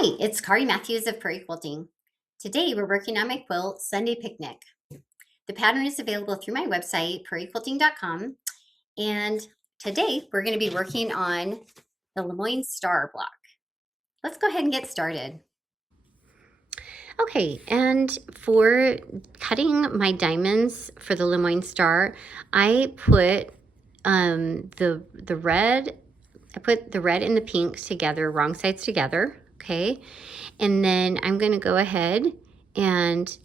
Hi, it's Kari Mathews of Prairie Quilting. Today we're working on my quilt, Sunday Picnic. The pattern is available through my website, prairiequilting.com, and today we're going to be working on the Lemoyne Star block. Let's go ahead and get started. Okay, and for cutting my diamonds for the Lemoyne Star, I put the red and the pink together, wrong sides together, okay? And then I'm going to go ahead and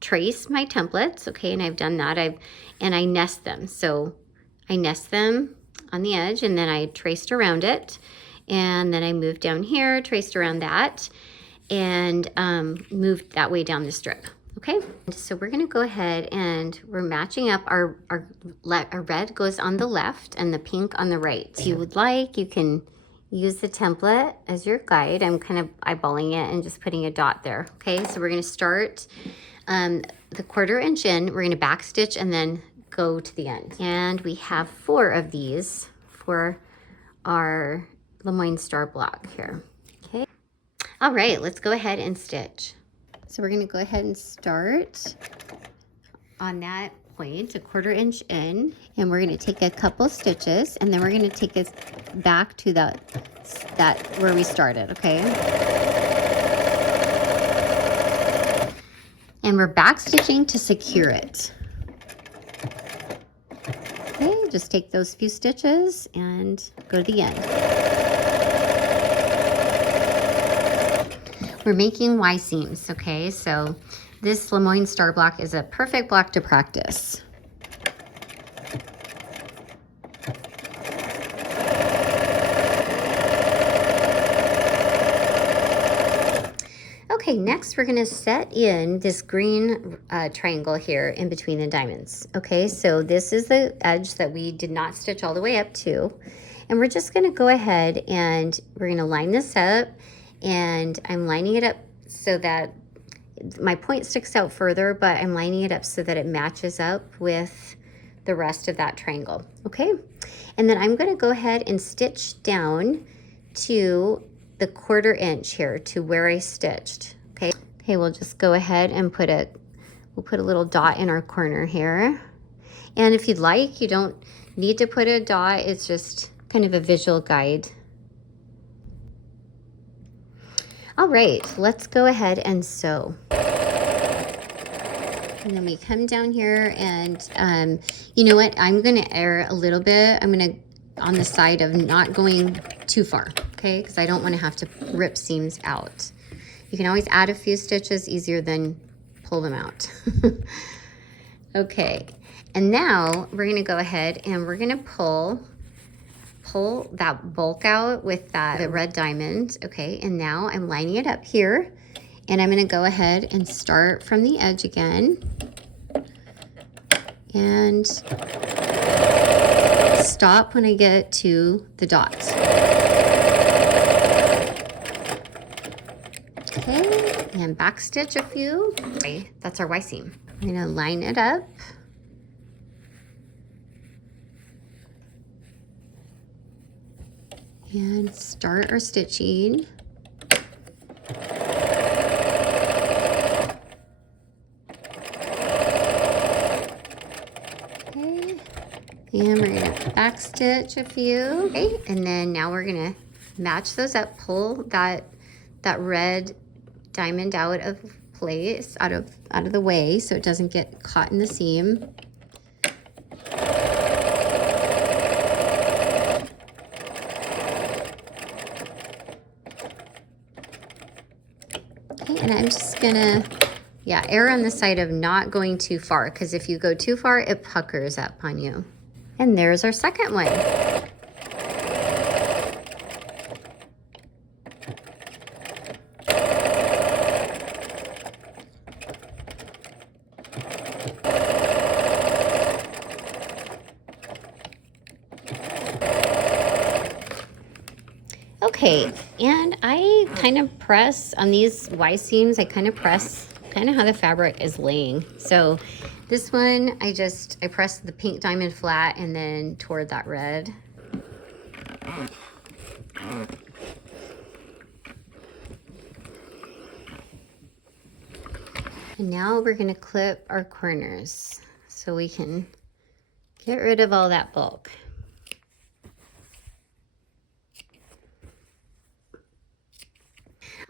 trace my templates, okay? And I've done that. I nest them. So I nest them on the edge, and then I traced around it, and then I moved down here, traced around that, and moved that way down the strip. Okay, so we're gonna go ahead and we're matching up our red goes on the left and the pink on the right. If you would like, you can use the template as your guide. I'm kind of eyeballing it and just putting a dot there. Okay, so we're gonna start the 1/4 inch in, we're gonna back stitch and then go to the end. And we have 4 of these for our Lemoyne Star block here. Okay, all right, let's go ahead and stitch. So we're going to go ahead and start on that point, a 1/4 inch in, and we're going to take a couple stitches, and then we're going to take us back to that where we started, okay? And we're back stitching to secure it. Okay, just take those few stitches and go to the end. We're making Y seams, okay? So this Lemoyne Star block is a perfect block to practice. Okay, next we're gonna set in this green triangle here in between the diamonds. Okay, so this is the edge that we did not stitch all the way up to. And we're just gonna go ahead and we're gonna line this up, and I'm lining it up so that my point sticks out further, but I'm lining it up so that it matches up with the rest of that triangle, okay? And then I'm gonna go ahead and stitch down to the 1/4 inch here to where I stitched, okay? Okay, we'll just go ahead and we'll put a little dot in our corner here. And if you'd like, you don't need to put a dot, it's just kind of a visual guide. All right, let's go ahead and sew. And then we come down here and you know what? I'm gonna err a little bit. I'm gonna on the side of not going too far, okay? Because I don't wanna have to rip seams out. You can always add a few stitches, easier than pull them out. Okay, and now we're gonna go ahead and we're gonna pull that bulk out with the red diamond, okay? And now I'm lining it up here, and I'm gonna go ahead and start from the edge again and stop when I get to the dots. Okay, and back stitch a few. Okay, that's our Y seam. I'm gonna line it up. And start our stitching. Okay, and we're gonna back stitch a few. Okay, and then now we're gonna match those up, pull that red diamond out of place, out of the way, so it doesn't get caught in the seam. And I'm just gonna, err on the side of not going too far, because if you go too far, it puckers up on you. And there's our second one. Okay, and I kind of press on these Y seams, I kind of press kind of how the fabric is laying. So this one, I pressed the pink diamond flat and then toward that red. And now we're going to clip our corners so we can get rid of all that bulk.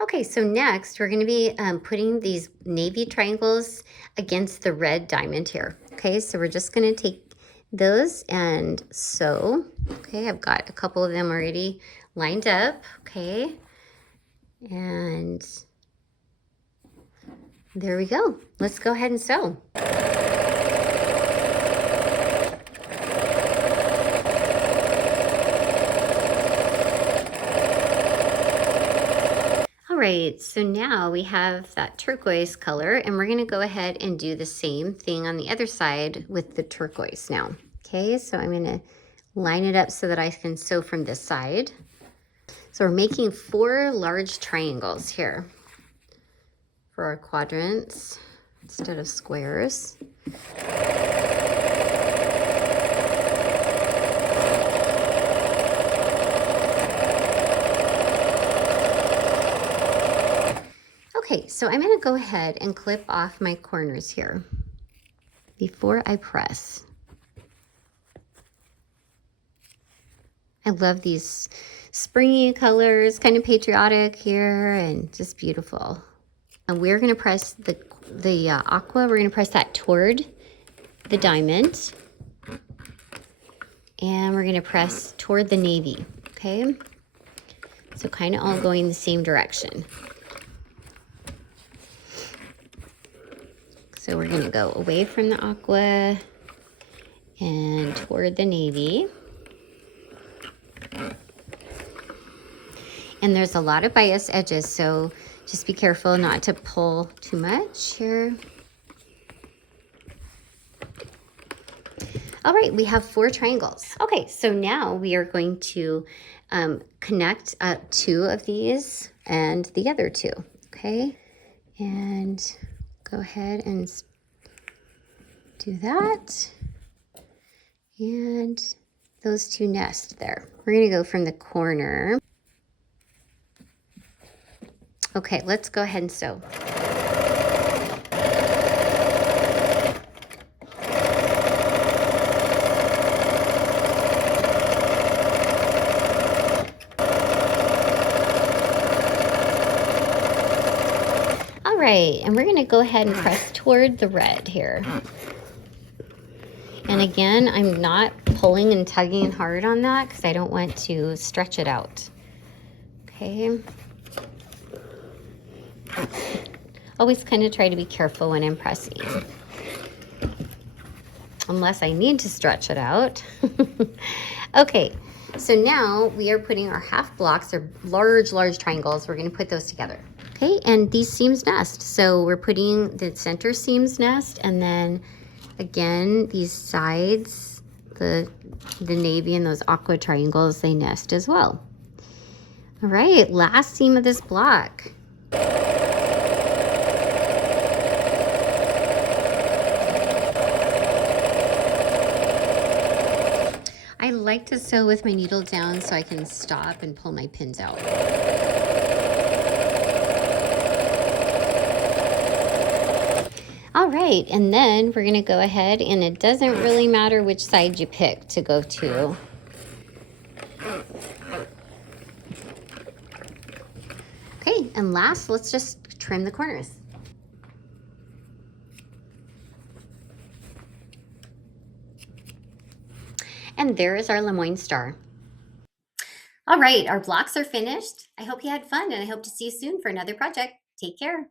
Okay, so next we're going to be putting these navy triangles against the red diamond here. Okay, so we're just going to take those and sew. Okay, I've got a couple of them already lined up. Okay, and there we go. Let's go ahead and sew. All right, so now we have that turquoise color, and we're gonna go ahead and do the same thing on the other side with the turquoise now. Okay, so I'm gonna line it up so that I can sew from this side. So we're making 4 large triangles here for our quadrants instead of squares. Okay, so I'm gonna go ahead and clip off my corners here before I press. I love these springy colors, kind of patriotic here and just beautiful. And we're gonna press the aqua, we're gonna press that toward the diamond. And we're gonna press toward the navy, okay? So kind of all going the same direction. So we're gonna go away from the aqua and toward the navy. And there's a lot of bias edges, so just be careful not to pull too much here. All right, we have 4 triangles. Okay, so now we are going to connect 2 of these and the other 2, okay? And go ahead and do that. And those 2 nest there. We're gonna go from the corner. Okay, let's go ahead and sew. All right, and we're gonna go ahead and press toward the red here. And again, I'm not pulling and tugging hard on that because I don't want to stretch it out. Okay. Always kind of try to be careful when I'm pressing. Unless I need to stretch it out. Okay, so now we are putting our half blocks, or large triangles. We're gonna put those together. Okay, and these seams nest. So we're putting the center seams nest, and then again, these sides, the navy and those aqua triangles, they nest as well. All right, last seam of this block. I like to sew with my needle down so I can stop and pull my pins out. All right, and then we're gonna go ahead, and it doesn't really matter which side you pick to go to. Okay, and last, let's just trim the corners. And there is our Lemoyne star. All right, our blocks are finished. I hope you had fun, and I hope to see you soon for another project. Take care.